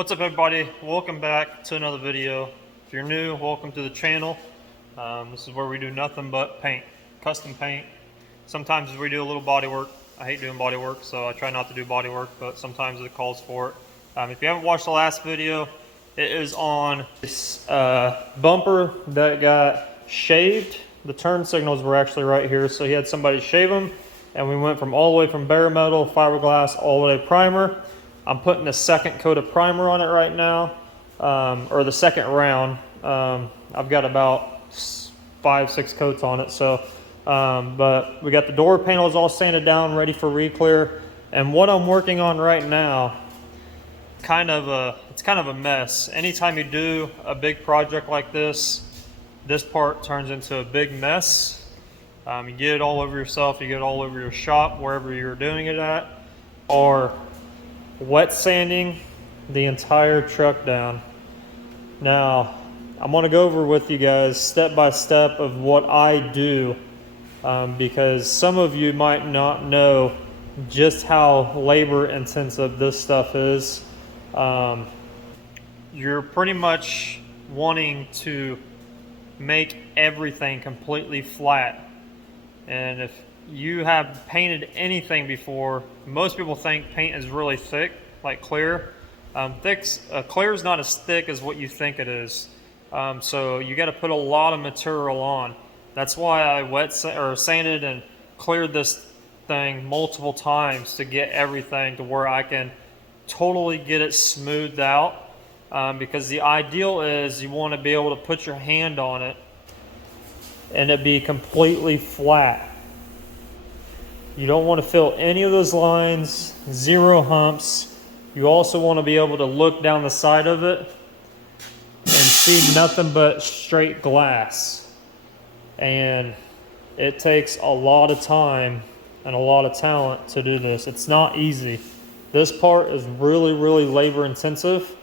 What's up, everybody? Welcome back to another video. If you're new, welcome to the channel. This is where we do nothing but paint, custom paint. Sometimes we do a little body work. I hate doing body work, so I try not to do body work, but sometimes it calls for it. If you haven't watched the last video, it is on this bumper that got shaved. The turn signals were actually right here, so he had somebody shave them, and we went from all the way from bare metal, fiberglass, all the way to primer. I'm putting the second coat of primer on it right now, or the second round. I've got about 5-6 coats on it. So, but we got the door panels all sanded down, ready for re-clear. And what I'm working on right now, it's kind of a mess. Anytime you do a big project like this part turns into a big mess. You get it all over yourself, you get it all over your shop, wherever you're doing it at, or wet sanding the entire truck down. Now, I'm going to go over with you guys step by step of what I do, because some of you might not know just how labor intensive this stuff is. You're pretty much wanting to make everything completely flat, and if you have painted anything before, most people think paint is really thick, like clear. Clear is not as thick as what you think it is. So you got to put a lot of material on. That's why I sanded and cleared this thing multiple times to get everything to where I can totally get it smoothed out. Because the ideal is you want to be able to put your hand on it and it be completely flat. You don't want to fill any of those lines, zero humps. You also want to be able to look down the side of it and see nothing but straight glass. And it takes a lot of time and a lot of talent to do this. It's not easy. This part is really, really labor intensive.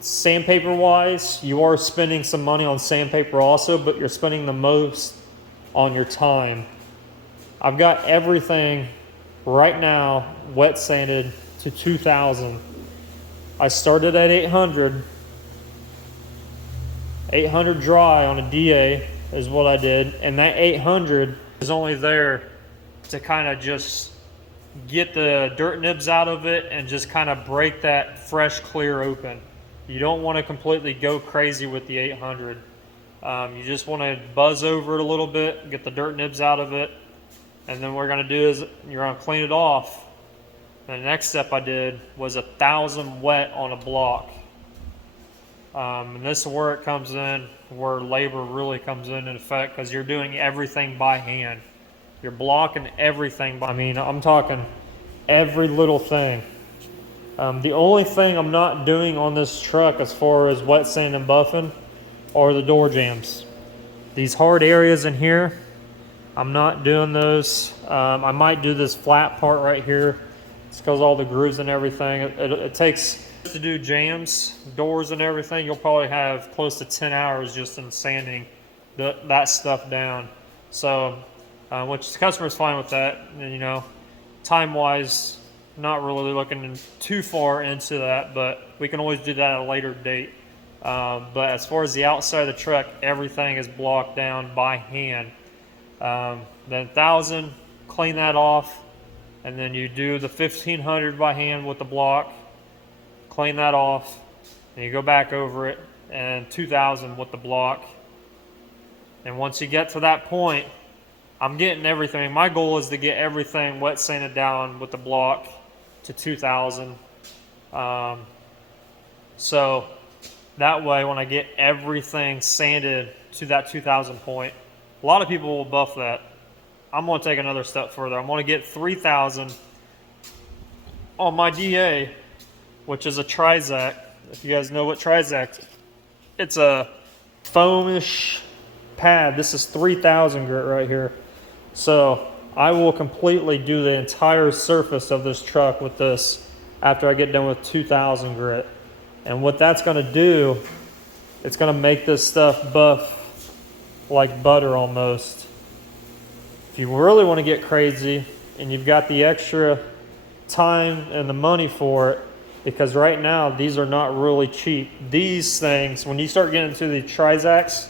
Sandpaper wise, you are spending some money on sandpaper also, but you're spending the most on your time. I've got everything right now wet sanded to 2000. I started at 800 dry on a DA is what I did, and that 800 is only there to kind of just get the dirt nibs out of it and just kind of break that fresh clear open. You don't want to completely go crazy with the 800. You just want to buzz over it a little bit, get the dirt nibs out of it. And then what we're going to do is you're going to clean it off. And the next step I did was 1,000 wet on a block. And this is where it comes in, where labor really comes in effect, because you're doing everything by hand. You're blocking everything. I'm talking every little thing. The only thing I'm not doing on this truck as far as wet sand and buffing are the door jambs. These hard areas in here, I'm not doing those. I might do this flat part right here. It's because all the grooves and everything. It takes to do jams, doors and everything. You'll probably have close to 10 hours just in sanding that stuff down. So, which the customer's fine with that. And, you know, time-wise, not really looking too far into that, but we can always do that at a later date. But as far as the outside of the truck, everything is blocked down by hand. Then 1,000, clean that off, and then you do the 1,500 by hand with the block, clean that off, and you go back over it, and 2,000 with the block. And once you get to that point, I'm getting everything. My goal is to get everything wet sanded down with the block to 2,000. So that way, when I get everything sanded to that 2,000 point, a lot of people will buff that. I'm going to take another step further. I'm going to get 3,000 on my DA, which is a Trizac. If you guys know what Trizac is, it's a foamish pad. This is 3,000 grit right here. So I will completely do the entire surface of this truck with this after I get done with 2,000 grit. And what that's going to do, it's going to make this stuff buff like butter almost. If you really want to get crazy and you've got the extra time and the money for it, because right now these are not really cheap. These things, when you start getting into the Trizacs,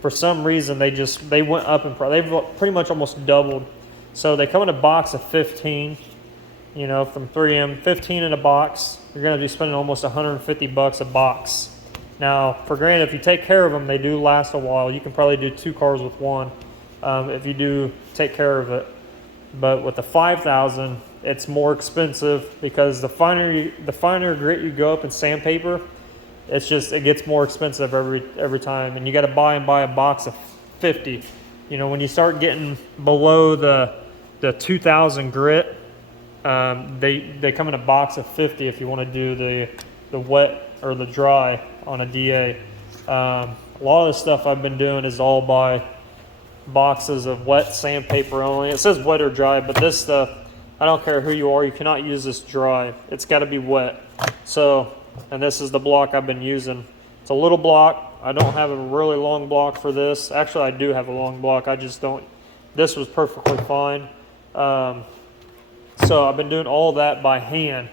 for some reason they went up in price. They've pretty much almost doubled. So they come in a box of 15, you know, from 3M, 15 in a box. You're going to be spending almost 150 bucks a box. Now, for granted, if you take care of them, they do last a while. You can probably do 2 cars with one if you do take care of it. But with the 5,000, it's more expensive because the finer grit you go up in sandpaper, it gets more expensive every time, and you got to buy a box of 50. You know, when you start getting below the 2,000 grit, they come in a box of 50 if you want to do the wet or the dry on a DA. A lot of the stuff I've been doing is all by boxes of wet sandpaper only. It says wet or dry, but this stuff, I don't care who you are, you cannot use this dry. It's got to be wet. So, and this is the block I've been using. It's a little block. I don't have a really long block for this. Actually, I do have a long block. I just don't. This was perfectly fine. So I've been doing all that by hand.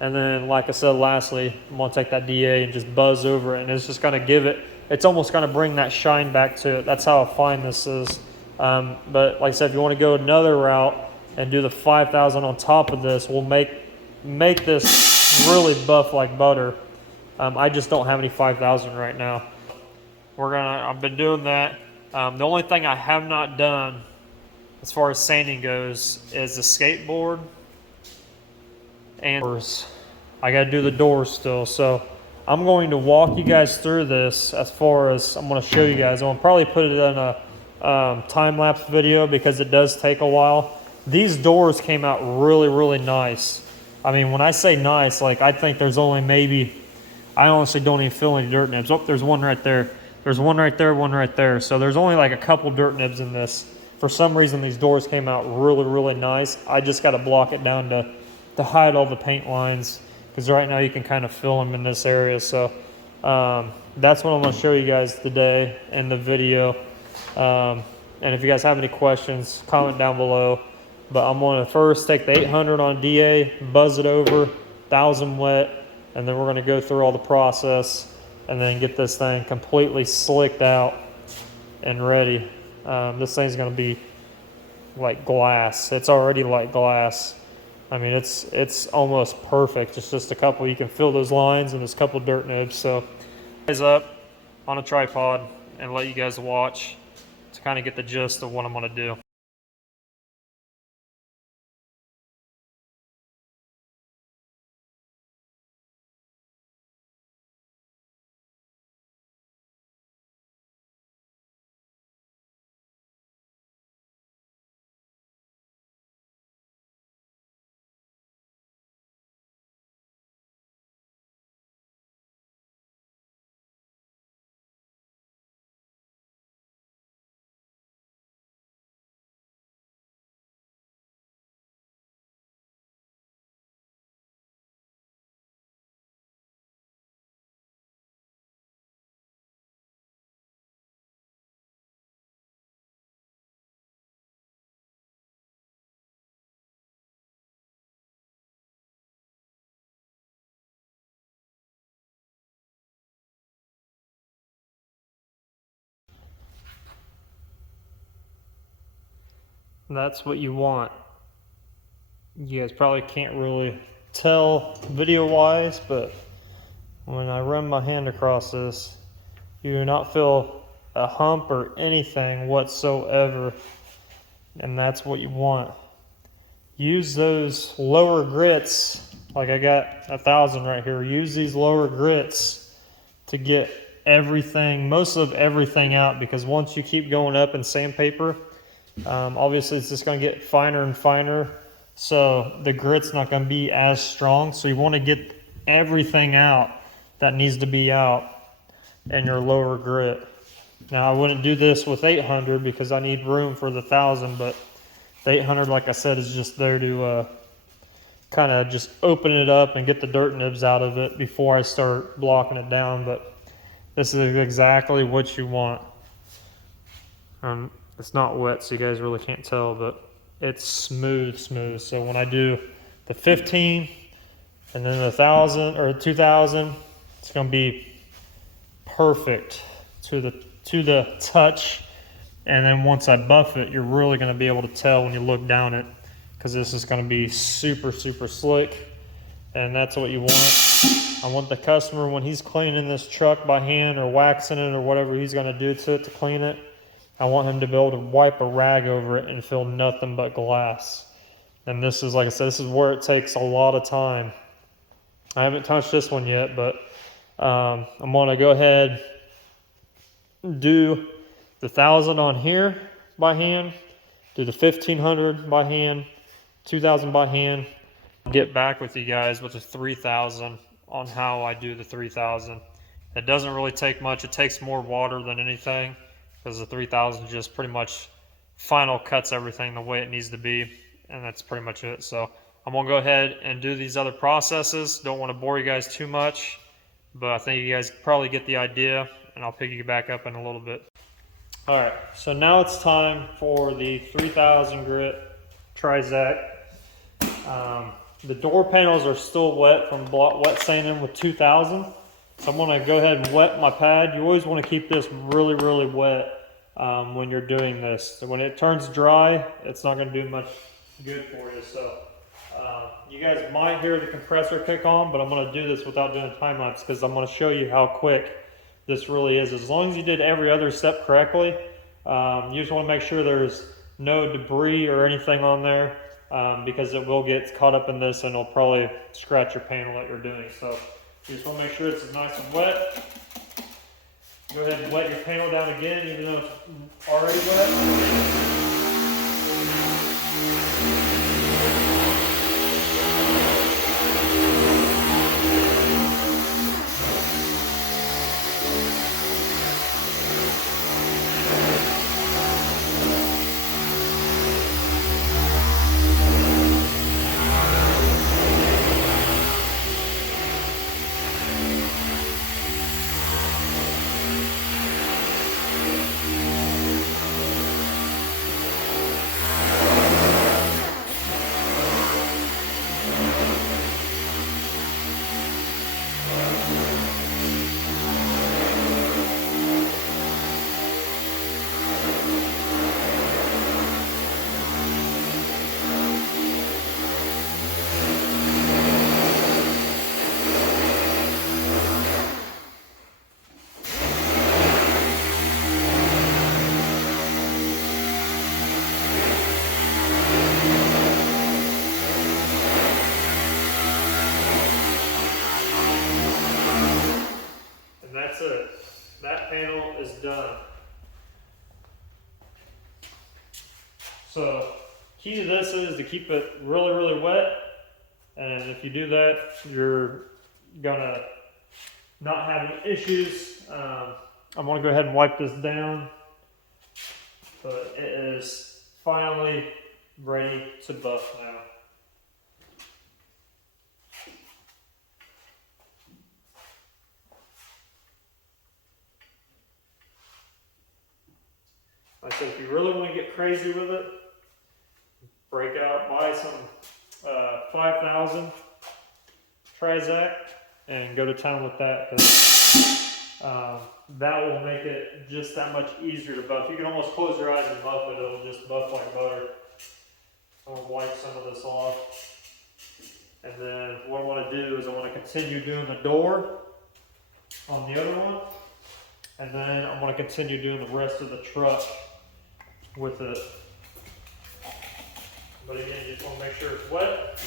And then, like I said, lastly, I'm going to take that DA and just buzz over it. And it's just going to give it, it's almost going to bring that shine back to it. That's how fine this is. But like I said, if you want to go another route and do the 5,000 on top of this, we'll make this really buff like butter. I just don't have any 5,000 right now. I've been doing that. The only thing I have not done as far as sanding goes is the skateboard and doors. I got to do the doors still. So I'm going to walk you guys through this as far as I'm going to show you guys. I'm going to probably put it in a time-lapse video because it does take a while. These doors came out really, really nice. I mean, when I say nice, like I think there's only maybe, I honestly don't even feel any dirt nibs. Oh, there's one right there. There's one right there, one right there. So there's only like a couple dirt nibs in this. For some reason, these doors came out really, really nice. I just got to block it down to hide all the paint lines, because right now you can kind of fill them in this area. So that's what I'm going to show you guys today in the video. And if you guys have any questions, comment down below. But I'm going to first take the 800 on DA, buzz it over, 1,000 wet, and then we're going to go through all the process and then get this thing completely slicked out and ready. This thing's going to be like glass. It's already like glass. I mean, it's almost perfect. It's just a couple, you can fill those lines, and there's a couple dirt nibs. So guys up on a tripod and let you guys watch to kind of get the gist of what I'm going to do. That's what you want. You guys probably can't really tell video wise, but when I run my hand across this, you do not feel a hump or anything whatsoever, and that's what you want. Use those lower grits, like I got 1,000 right here. Use these lower grits to get everything, most of everything out, because once you keep going up in sandpaper, obviously it's just going to get finer and finer, so the grit's not going to be as strong. So you want to get everything out that needs to be out in your lower grit. Now I wouldn't do this with 800 because I need room for the 1,000, but the 800, like I said, is just there to kind of just open it up and get the dirt nibs out of it before I start blocking it down. But this is exactly what you want. It's not wet, so you guys really can't tell, but it's smooth. So when I do the 15, And then 1,000 or 2,000, it's gonna be perfect to the touch. And then once I buff it, you're really gonna be able to tell when you look down it, because this is gonna be super, super slick. And that's what you want. I want the customer, when he's cleaning this truck by hand or waxing it or whatever he's gonna do to it to clean it, I want him to be able to wipe a rag over it and feel nothing but glass. And this is, like I said, this is where it takes a lot of time. I haven't touched this one yet, but I'm gonna go ahead and do the 1,000 on here by hand, do the 1,500 by hand, 2,000 by hand. Get back with you guys with the 3,000 on how I do the 3,000. It doesn't really take much. It takes more water than anything, because the 3,000 just pretty much final cuts everything the way it needs to be, and that's pretty much it. So I'm gonna go ahead and do these other processes. Don't want to bore you guys too much, but I think you guys probably get the idea, and I'll pick you back up in a little bit. All right, so now it's time for the 3,000 grit Trizac. The door panels are still wet from wet sanding with 2,000. So I'm gonna go ahead and wet my pad. You always wanna keep this really, really wet when you're doing this. So when it turns dry, it's not gonna do much good for you. So you guys might hear the compressor kick on, but I'm gonna do this without doing time lapse, because I'm gonna show you how quick this really is. As long as you did every other step correctly, you just wanna make sure there's no debris or anything on there. Because it will get caught up in this and it'll probably scratch your panel that you're doing. So you just want to make sure it's nice and wet. Go ahead and wet your panel down again, even though it's already wet. That's it. That panel is done. So key to this is to keep it really, really wet. And if you do that, you're gonna not have any issues. I'm gonna go ahead and wipe this down. But it is finally ready to buff now. Like I said, if you really want to get crazy with it, break out, buy some 5,000 Trizac and go to town with that. That will make it just that much easier to buff. You can almost close your eyes and buff it. It'll just buff like butter. I'm going to wipe some of this off. And then what I want to do is I want to continue doing the door on the other one. And then I'm going to continue doing the rest of the truck with it. But again, you just want to make sure it's wet.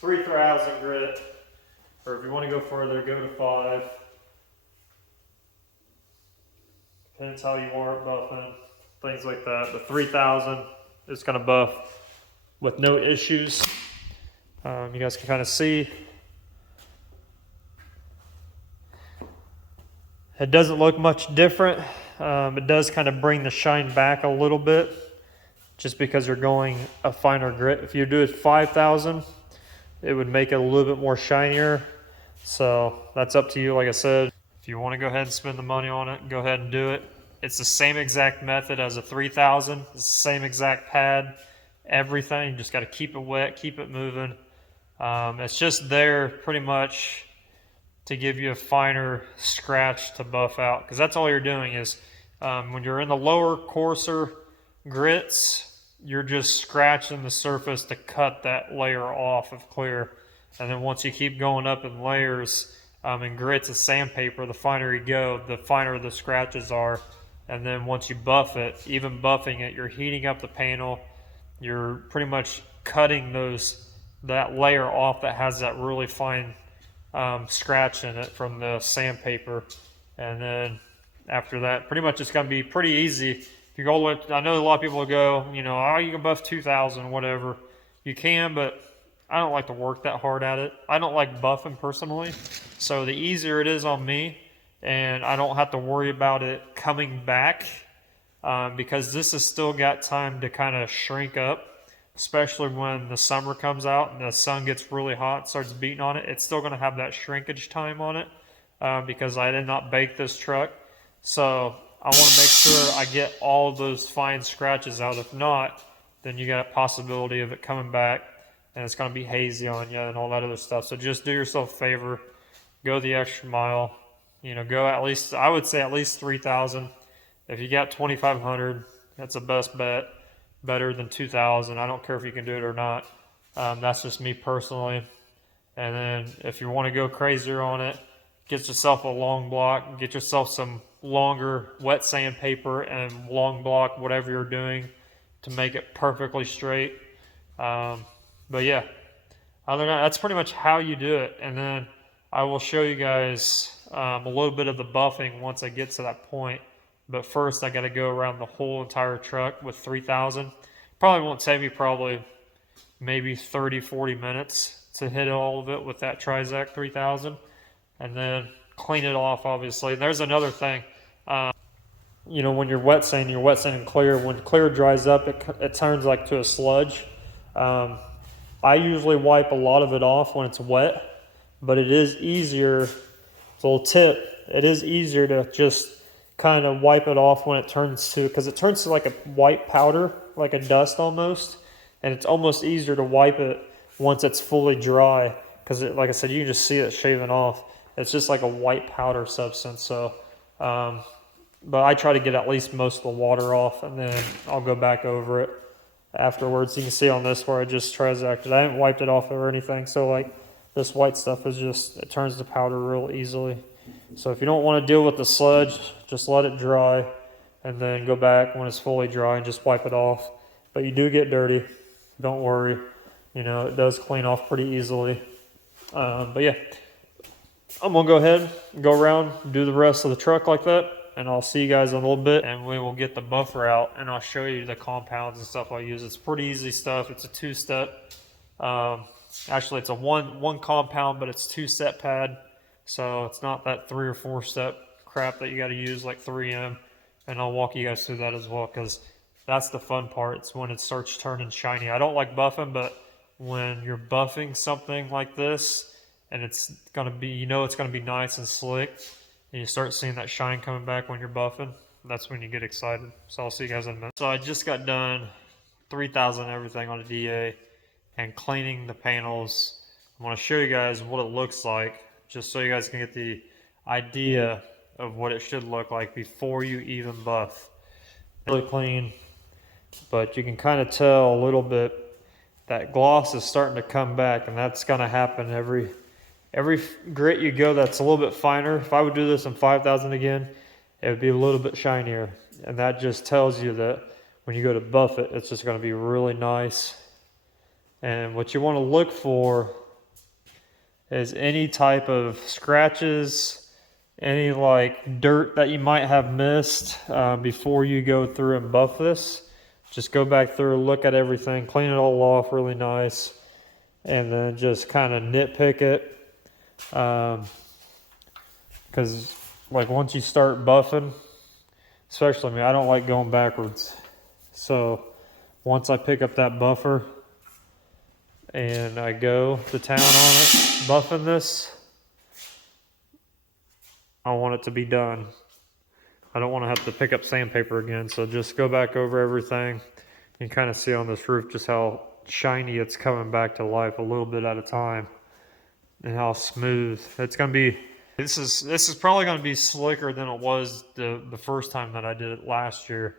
3,000 grit, or if you want to go further, go to 5. Depends how you are at buffing, things like that. But 3,000 is going to buff with no issues. You guys can kind of see. It doesn't look much different. It does kind of bring the shine back a little bit, just because you're going a finer grit. If you do it 5,000, it would make it a little bit more shinier. So that's up to you. Like I said, if you want to go ahead and spend the money on it, go ahead and do it. It's the same exact method as a 3,000. It's the same exact pad, everything. You just got to keep it wet, keep it moving. It's just there pretty much to give you a finer scratch to buff out, because that's all you're doing is when you're in the lower, coarser grits, you're just scratching the surface to cut that layer off of clear. And then once you keep going up in layers, in grits of sandpaper, the finer you go, the finer the scratches are. And then once you buff it, even buffing it, you're heating up the panel. You're pretty much cutting that layer off that has that really fine scratch in it from the sandpaper. And then after that, pretty much it's going to be pretty easy. If you go all the way, I know a lot of people will go, you know, oh, you can buff 2,000, whatever. You can, but I don't like to work that hard at it. I don't like buffing personally. So the easier it is on me, and I don't have to worry about it coming back, because this has still got time to kind of shrink up, especially when the summer comes out and the sun gets really hot and starts beating on it. It's still going to have that shrinkage time on it, because I did not bake this truck. So I want to make sure I get all of those fine scratches out. If not, then you got a possibility of it coming back and it's going to be hazy on you and all that other stuff. So just do yourself a favor, go the extra mile. You know, go at least, I would say at least 3,000. If you got 2,500, that's the best bet. Better than 2,000. I don't care if you can do it or not. That's just me personally. And then if you want to go crazier on it, get yourself a long block, get yourself some longer wet sandpaper and long block whatever you're doing to make it perfectly straight. But yeah, other than that, that's pretty much how you do it. And then I will show you guys a little bit of the buffing once I get to that point. But first I got to go around the whole entire truck with 3,000. Probably won't take me maybe 30-40 minutes to hit all of it with that Trizac 3000, and then clean it off, obviously. And there's another thing, you know, when you're wet sanding clear. When clear dries up, it turns like to a sludge. I usually wipe a lot of it off when it's wet, but it is easier, it's a little tip, it is easier to just kind of wipe it off when it turns to, because it turns to like a white powder, like a dust almost, and it's almost easier to wipe it once it's fully dry, because like I said, you can just see it shaving off. It's just like a white powder substance. So but I try to get at least most of the water off, and then I'll go back over it afterwards. You can see on this where I just Trizac'd. I haven't wiped it off or anything, so like this white stuff is just, it turns to powder real easily. So if you don't want to deal with the sludge, just let it dry and then go back when it's fully dry and just wipe it off. But you do get dirty, don't worry. You know, it does clean off pretty easily. But yeah, I'm gonna go ahead and go around, do the rest of the truck like that, and I'll see you guys in a little bit, and we will get the buffer out and I'll show you the compounds and stuff I use. It's pretty easy stuff. It's a 2-step. Actually it's a one compound, but it's 2-step pad. So it's not that 3 or 4-step crap that you got to use like 3M. And I'll walk you guys through that as well, because that's the fun part. It's when it starts turning shiny. I don't like buffing, but when you're buffing something like this and it's going to be, you know, it's going to be nice and slick, and you start seeing that shine coming back when you're buffing, that's when you get excited. So I'll see you guys in a minute. So I just got done 3,000 everything on a DA and cleaning the panels. I'm going to show you guys what it looks like, just so you guys can get the idea of what it should look like before you even buff. Really clean, but you can kind of tell a little bit that gloss is starting to come back, and that's going to happen every grit you go that's a little bit finer. If I would do this in 5,000 again, it would be a little bit shinier, and that just tells you that when you go to buff it, it's just going to be really nice. And what you want to look for is any type of scratches, any like dirt that you might have missed before you go through and buff this. Just go back through, look at everything, clean it all off really nice, and then just kind of nitpick it. Because like once you start buffing, especially me, I don't like going backwards. So once I pick up that buffer and I go to town on it, buffing this, I want it to be done. I don't want to have to pick up sandpaper again. So just go back over everything and kind of see on this roof just how shiny it's coming back to life a little bit at a time, and how smooth it's going to be. This is probably going to be slicker than it was the first time that I did it last year,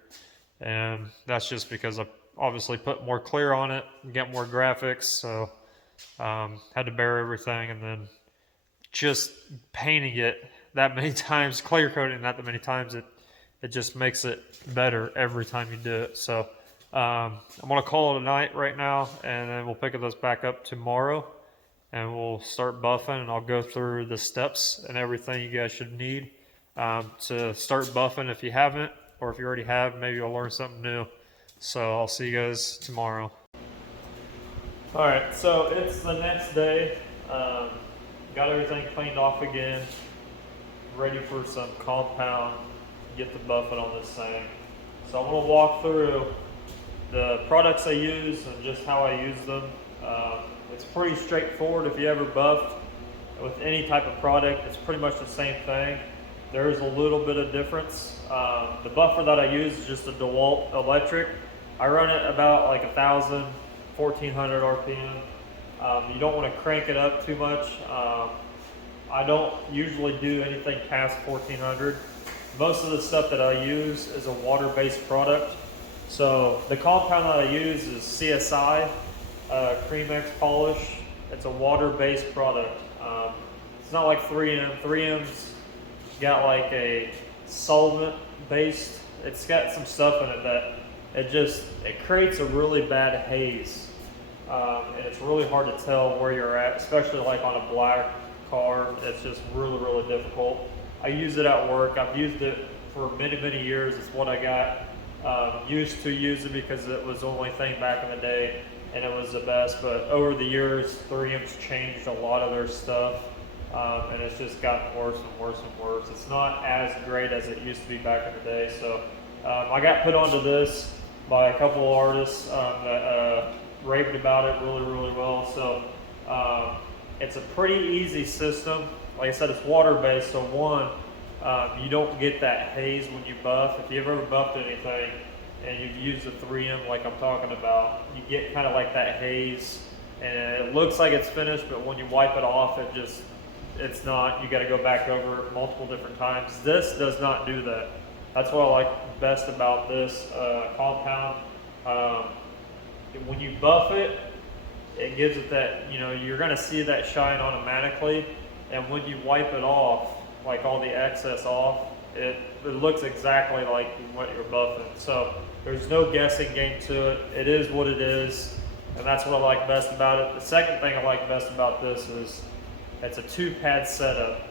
and that's just because I obviously put more clear on it and get more graphics, so had to bare everything, and then just painting it that many times, clear coating that many times, it just makes it better every time you do it. So I'm going to call it a night right now, and then we'll pick this back up tomorrow, and we'll start buffing, and I'll go through the steps and everything you guys should need to start buffing if you haven't, or if you already have, maybe you'll learn something new. So I'll see you guys tomorrow. All right, so it's the next day. Got everything cleaned off again, ready for some compound, get the buffing on this thing. So I'm gonna walk through the products I use and just how I use them. It's pretty straightforward. If you ever buff with any type of product, it's pretty much the same thing. There is a little bit of difference. The buffer that I use is just a DeWalt electric. I run it about like 1,000, 1,400 RPM. You don't want to crank it up too much. I don't usually do anything past 1,400. Most of the stuff that I use is a water-based product. So the compound that I use is CSI. Creamex polish. It's a water-based product. It's not like 3M. 3M's got like a solvent-based. It's got some stuff in it that it creates a really bad haze, and it's really hard to tell where you're at, especially like on a black car. It's just really difficult. I use it at work. I've used it for many years. It's what I got used to using because it was the only thing back in the day, and it was the best. But over the years, 3M's changed a lot of their stuff, and it's just gotten worse and worse. It's not as great as it used to be back in the day. So I got put onto this by a couple of artists that raved about it really well. So it's a pretty easy system. Like I said, it's water-based, so one, you don't get that haze when you buff. If you've ever buffed anything and you've used the 3M like I'm talking about, you get kind of like that haze, and it looks like it's finished, but when you wipe it off, it's not. You got to go back over it multiple different times. This does not do that. That's what I like best about this compound. When you buff it, it gives it that, you're going to see that shine automatically. And when you wipe it off, like all the excess off, it looks exactly like what you're buffing. So there's no guessing game to it. It is what it is, and that's what I like best about it. The second thing I like best about this is it's a 2-pad setup.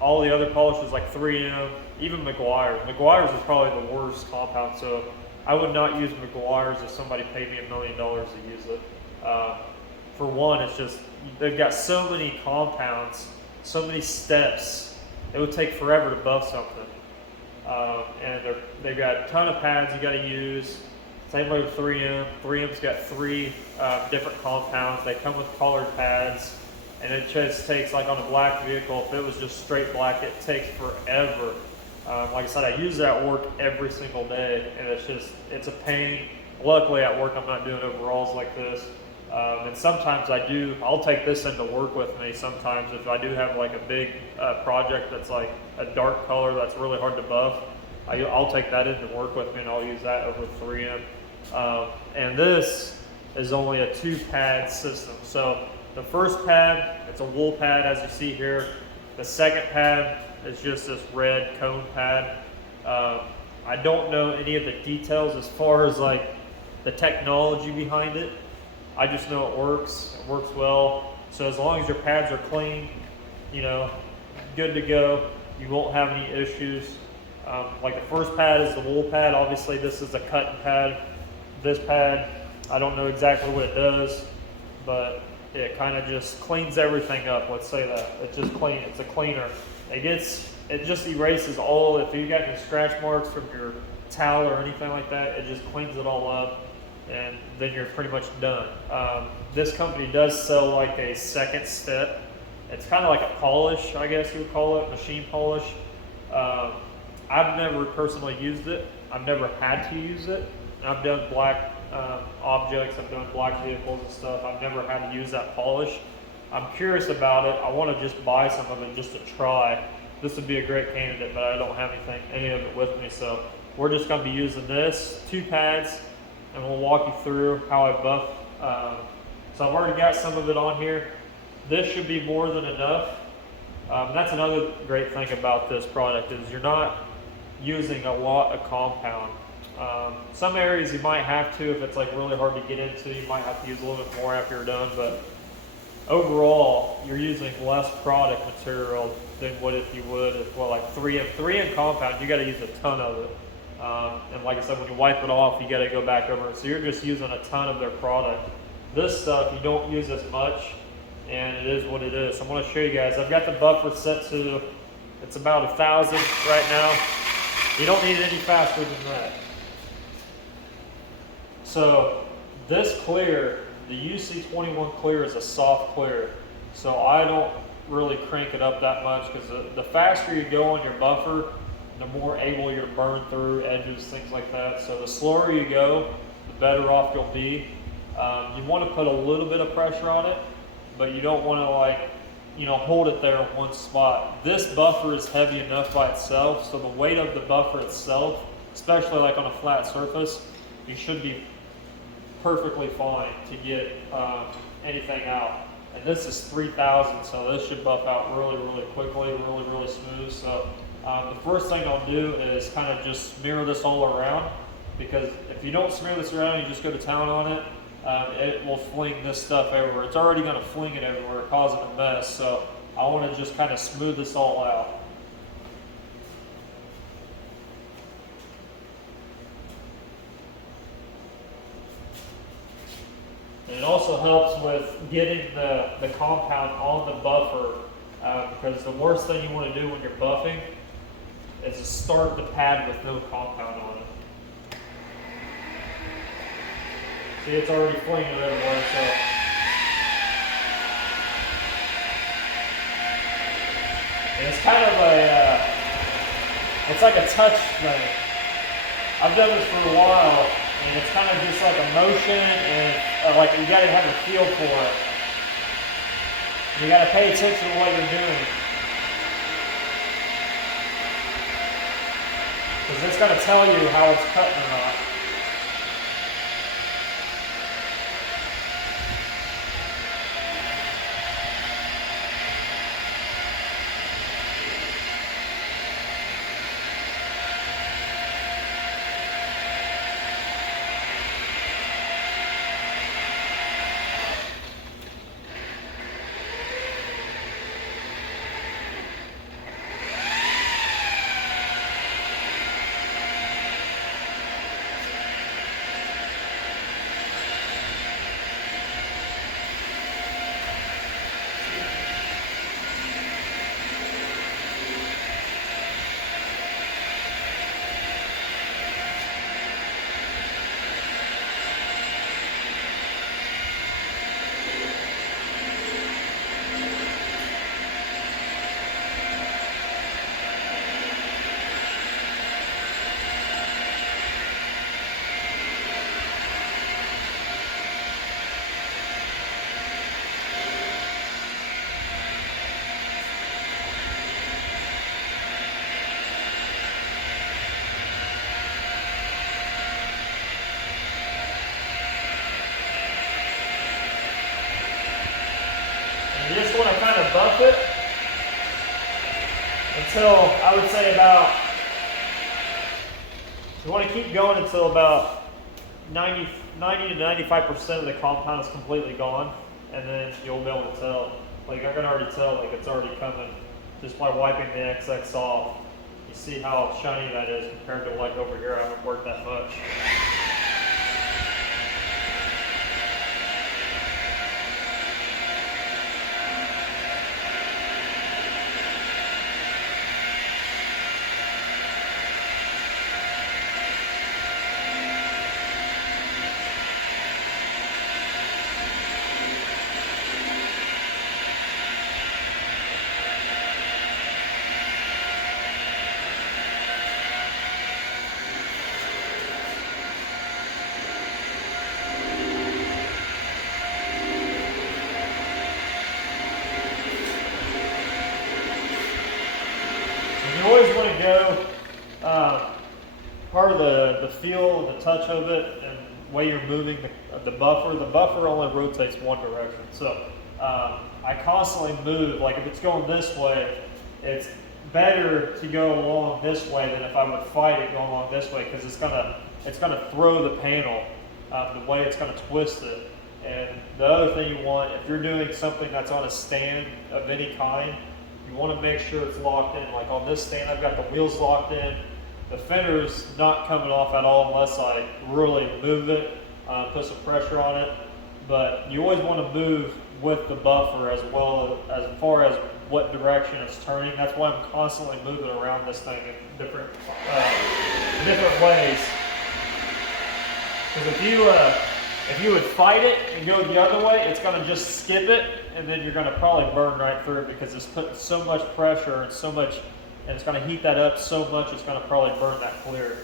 All the other polishes like 3M, even Meguiar's. Meguiar's is probably the worst compound, so I would not use Meguiar's if somebody paid me $1 million to use it. For one, it's just, they've got so many compounds, so many steps, it would take forever to buff something. And they've got a ton of pads you got to use. Same way with 3M. 3M's got 3 different compounds. They come with colored pads, and it just takes, like on a black vehicle, if it was just straight black, it takes forever. Like I said, I use it at work every single day, and it's a pain. Luckily at work I'm not doing overalls like this. And sometimes I'll take this into work with me sometimes if I do have like a big project that's like a dark color that's really hard to buff. I'll take that into work with me, and I'll use that over 3M. And this is only a 2-pad system. So the first pad, it's a wool pad as you see here. The second pad is just this red cone pad. I don't know any of the details as far as like the technology behind it. I just know it works well. So as long as your pads are clean, you know, good to go, you won't have any issues. Like the first pad is the wool pad. Obviously this is a cutting pad. This pad, I don't know exactly what it does, but it kind of just cleans everything up. Let's say that. It's a cleaner. It just erases all, if you got any scratch marks from your towel or anything like that, it just cleans it all up, and then you're pretty much done. This company does sell like a second step. It's kind of like a polish, I guess you would call it, machine polish. I've never personally used it. I've never had to use it. I've done black objects, I've done black vehicles and stuff. I've never had to use that polish. I'm curious about it. I want to just buy some of it just to try. This would be a great candidate, but I don't have any of it with me. So we're just going to be using this, 2 pads, and we'll walk you through how I buff. So I've already got some of it on here. This should be more than enough. That's another great thing about this product is you're not using a lot of compound. Some areas you might have to, if it's like really hard to get into, you might have to use a little bit more after you're done, but overall you're using less product material than what if you would, like 3M compound, you got to use a ton of it. And like I said, when you wipe it off, you got to go back over it. So you're just using a ton of their product. This stuff, you don't use as much, and it is what it is. So I'm going to show you guys. I've got the buffer set to, it's about 1,000 right now. You don't need it any faster than that. So this clear, the UC21 clear is a soft clear. So I don't really crank it up that much because the faster you go on your buffer, the more able you're to burn through edges, things like that. So the slower you go, the better off you'll be. You want to put a little bit of pressure on it, but you don't want to hold it there in one spot. This buffer is heavy enough by itself, so the weight of the buffer itself, especially like on a flat surface, you should be perfectly fine to get anything out. And this is 3,000, so this should buff out really, really quickly, really, really smooth. So the first thing I'll do is kind of just smear this all around, because if you don't smear this around, you just go to town on it, it will fling this stuff everywhere. It's already going to fling it everywhere, causing a mess. So I want to just kind of smooth this all out. And it also helps with getting the compound on the buffer, because the worst thing you want to do when you're buffing is to start the pad with no compound on it. See, it's already flinging it everywhere, so. And it's kind of it's like a touch thing. I've done this for a while, and it's kind of just like a motion, and like you gotta have a feel for it. You gotta pay attention to what you're doing. Because it's gonna tell you how it's cutting or not. You just want to kind of buff it until, I would say about, you want to keep going until about 90 to 95% of the compound is completely gone. and then you'll be able to tell. Like I can already tell, like it's already coming just by wiping the XX off. You see how shiny that is compared to like over here. I haven't worked that much. You always want to go, part of the feel, the touch of it, and the way you're moving the buffer only rotates one direction. So I constantly move, like if it's going this way, it's better to go along this way than if I would fight it going along this way, because it's gonna throw the panel the way it's gonna twist it. And the other thing you want, if you're doing something that's on a stand of any kind, you want to make sure it's locked in. Like on this stand, I've got the wheels locked in. The fender's not coming off at all unless I really move it, put some pressure on it. But you always want to move with the buffer as well as far as what direction it's turning. That's why I'm constantly moving around this thing in different ways. Because if you would fight it and go the other way, it's going to just skip it, and then you're going to probably burn right through it because it's putting so much pressure and so much, and it's going to heat that up so much it's going to probably burn that clear.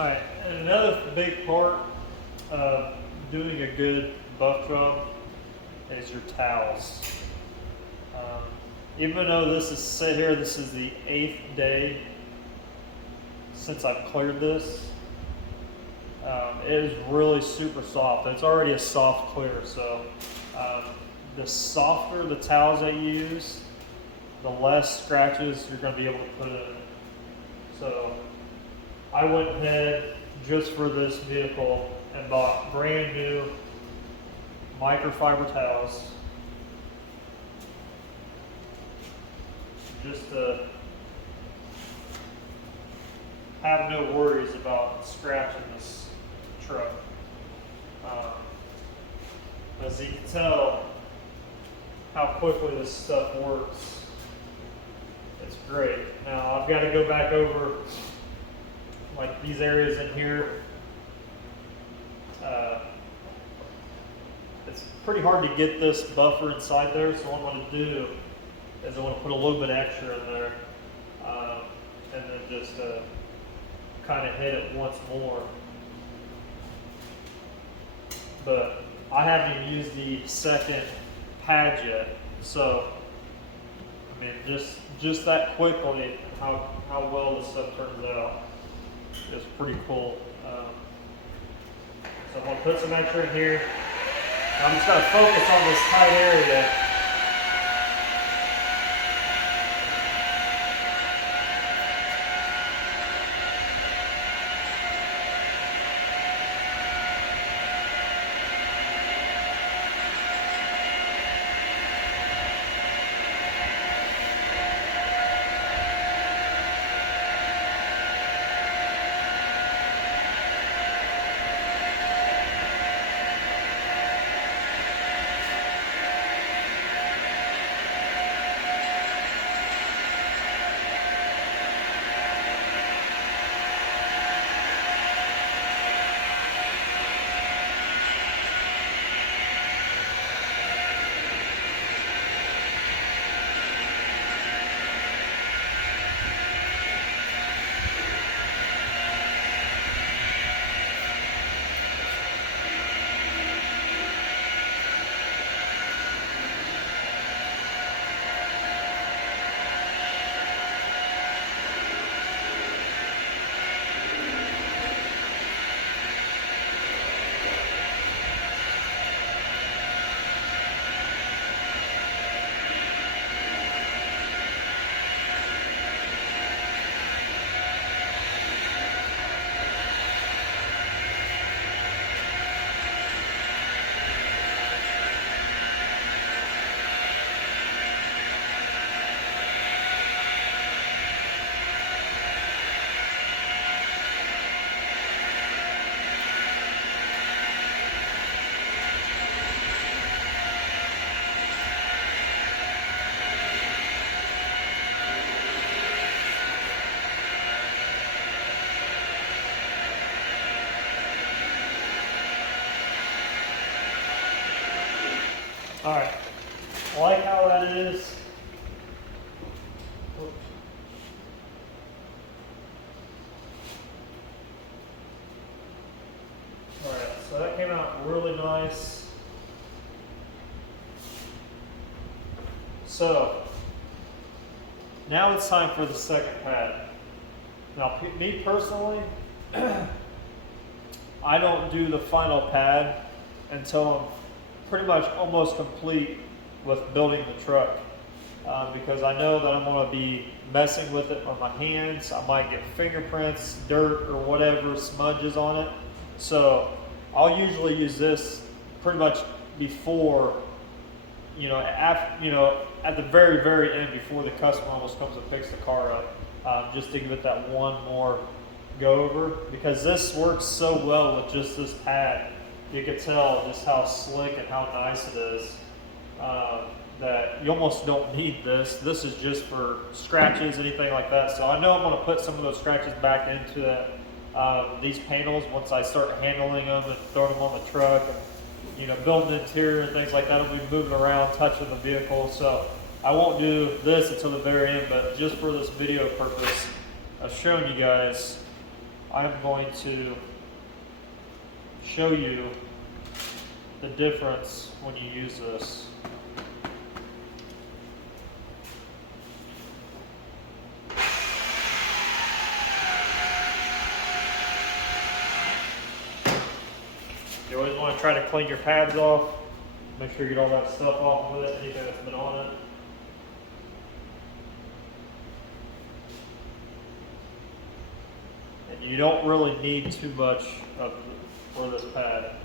Alright, and another big part of doing a good buff job is your towels. Even though this is set here, this is the 8th day since I've cleared this. It is really super soft. It's already a soft clear, so the softer the towels that you use, the less scratches you're going to be able to put in. So I went ahead just for this vehicle and bought brand new microfiber towels just to have no worries about scratching this truck. As you can tell how quickly this stuff works, it's great. Now I've got to go back over like these areas in here. It's pretty hard to get this buffer inside there, so what I'm going to do is I want to put a little bit extra in there, and then just kind of hit it once more. But I haven't even used the second pad yet, so I mean just that quickly how well this stuff turns out is pretty cool. So I'm going to put some extra in here. I'm just going to focus on this tight area. All right, I like how that is. All right, so that came out really nice. So now it's time for the second pad. Now, me personally, I don't do the final pad until I'm pretty much almost complete with building the truck, because I know that I'm going to be messing with it on my hands. I might get fingerprints, dirt, or whatever, smudges on it. So I'll usually use this pretty much before, at the very, very end, before the customer almost comes and picks the car up, just to give it that one more go over, because this works so well with just this pad. You can tell just how slick and how nice it is, that you almost don't need this. This is just for scratches, anything like that. So I know I'm going to put some of those scratches back into these panels once I start handling them and throwing them on the truck, and building the interior and things like that. I'll be moving around, touching the vehicle. So I won't do this until the very end, but just for this video purpose, I've shown you guys I'm going to show you the difference when you use this. You always want to try to clean your pads off. Make sure you get all that stuff off with it, anything that's been on it. And you don't really need too much for this pad.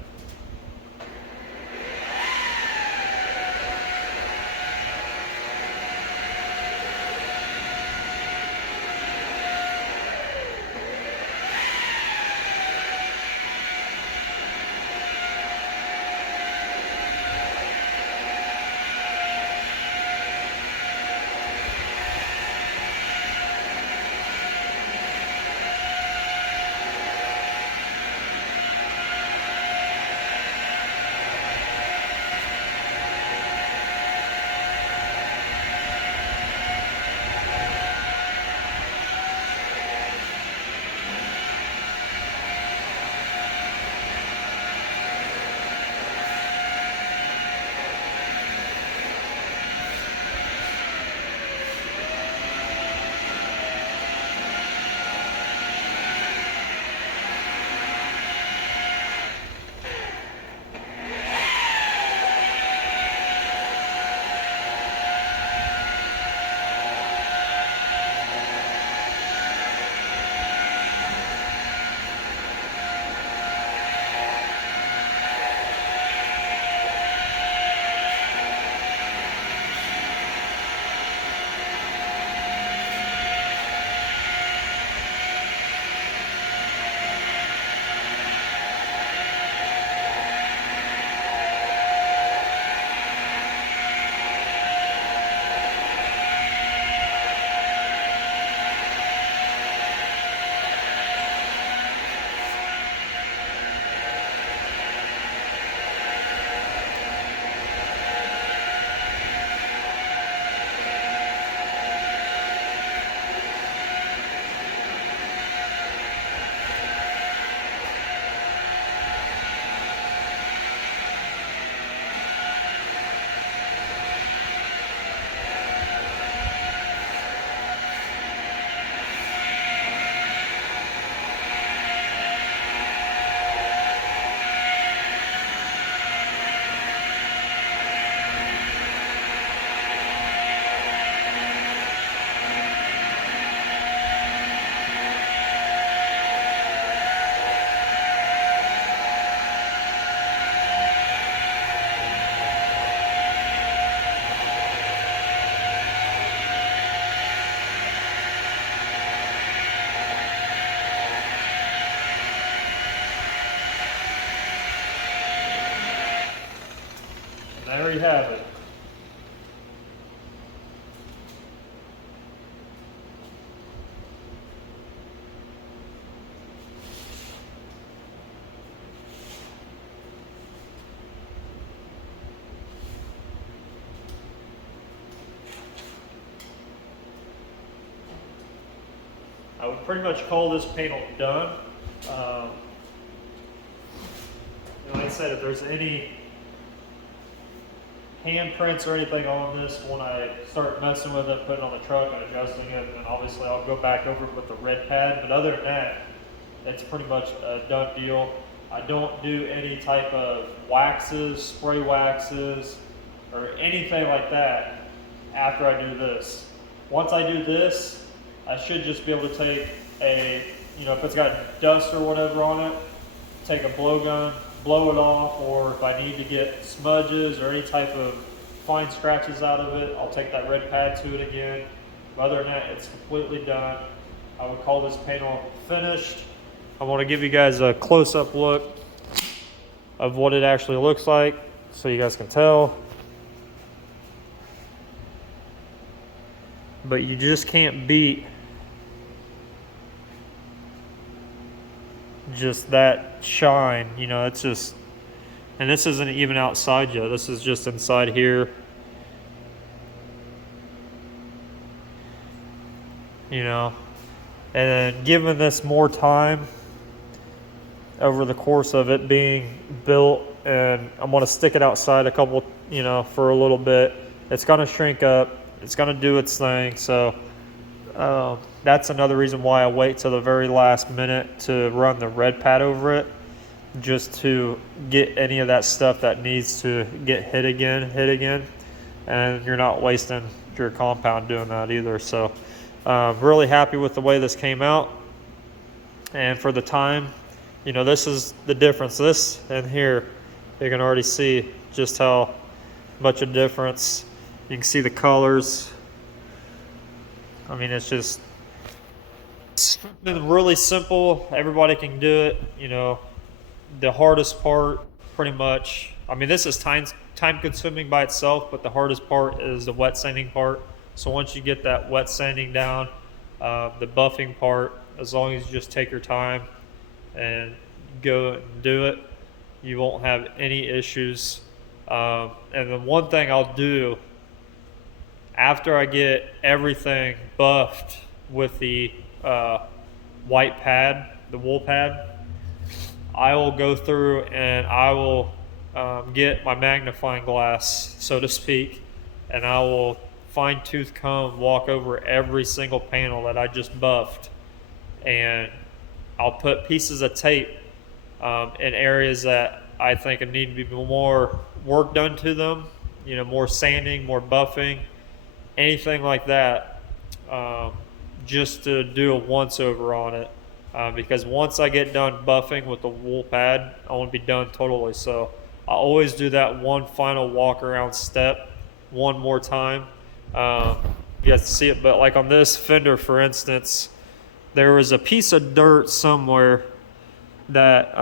There you have it. I would pretty much call this panel done. Like I said, if there's any handprints or anything on this, when I start messing with it, putting it on the truck and adjusting it, then obviously I'll go back over it with the red pad. But other than that, it's pretty much a done deal. I don't do any type of waxes, spray waxes, or anything like that after I do this. Once I do this, I should just be able to take a, if it's got dust or whatever on it, take a blowgun, blow it off, or if I need to get smudges or any type of fine scratches out of it, I'll take that red pad to it again. But other than that, it's completely done. I would call this panel finished. I want to give you guys a close-up look of what it actually looks like so you guys can tell. But you just can't beat just that shine, it's just, and this isn't even outside yet, this is just inside here, And then given this more time over the course of it being built, and I'm going to stick it outside a couple, for a little bit, it's going to shrink up, it's going to do its thing. So that's another reason why I wait till the very last minute to run the red pad over it, just to get any of that stuff that needs to get hit again, and you're not wasting your compound doing that either. So really happy with the way this came out, and for the time, this is the difference. This and here, you can already see just how much a difference. You can see the colors. I mean, it's been really simple. Everybody can do it. The hardest part, pretty much, I mean, this is time consuming by itself, but the hardest part is the wet sanding part. So once you get that wet sanding down, the buffing part, as long as you just take your time and go and do it, you won't have any issues. And the one thing I'll do after I get everything buffed with the white pad, the wool pad, I will go through and I will get my magnifying glass, so to speak, and I will fine tooth comb walk over every single panel that I just buffed, and I'll put pieces of tape in areas that I think need to be more work done to them, more sanding, more buffing, anything like that, just to do a once over on it. Because once I get done buffing with the wool pad, I want to be done totally. So I always do that one final walk around step one more time. You have to see it, but like on this fender, for instance, there was a piece of dirt somewhere that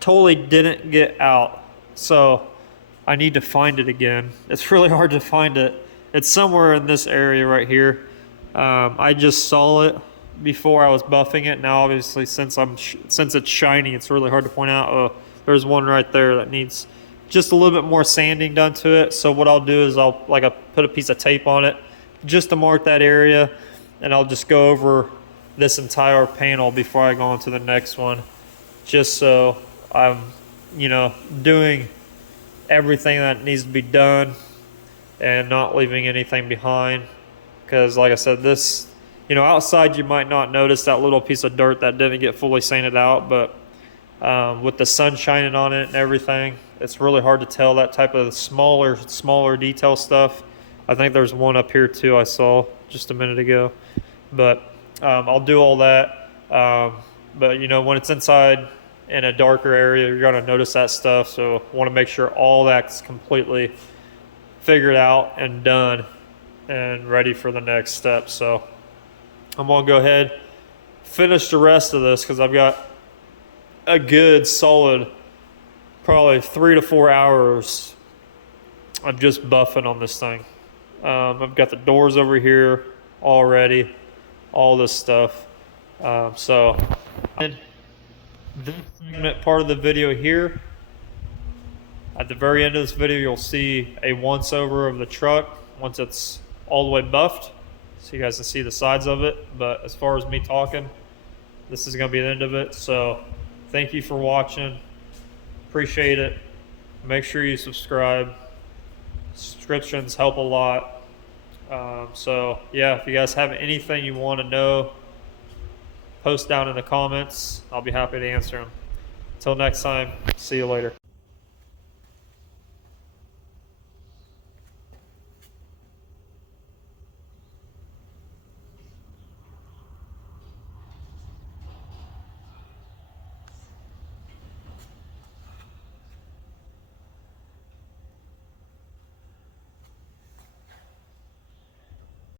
totally didn't get out. So I need to find it again. It's really hard to find it. It's somewhere in this area right here. I just saw it before I was buffing it. Now obviously since it's shiny, it's really hard to point out. Oh, there's one right there that needs just a little bit more sanding done to it. So what I'll do is I'll put a piece of tape on it just to mark that area, and I'll just go over this entire panel before I go on to the next one, just so I'm doing everything that needs to be done and not leaving anything behind. Because like I said, this, outside you might not notice that little piece of dirt that didn't get fully sanded out, but with the sun shining on it and everything, it's really hard to tell that type of smaller detail stuff. I think there's one up here too I saw just a minute ago, but I'll do all that. But when it's inside in a darker area, you're gonna notice that stuff. So I want to make sure all that's completely figured out and done and ready for the next step. So I'm gonna go ahead, finish the rest of this, because I've got a good solid probably 3 to 4 hours of just buffing on this thing. I've got the doors over here already, all this stuff. So in this segment part of the video here, at the very end of this video, you'll see a once over of the truck once it's all the way buffed, so you guys can see the sides of it. But as far as me talking, this is going to be the end of it. So thank you for watching. Appreciate it. Make sure you subscribe. Subscriptions help a lot. So yeah, if you guys have anything you want to know, post down in the comments. I'll be happy to answer them. Until next time, see you later.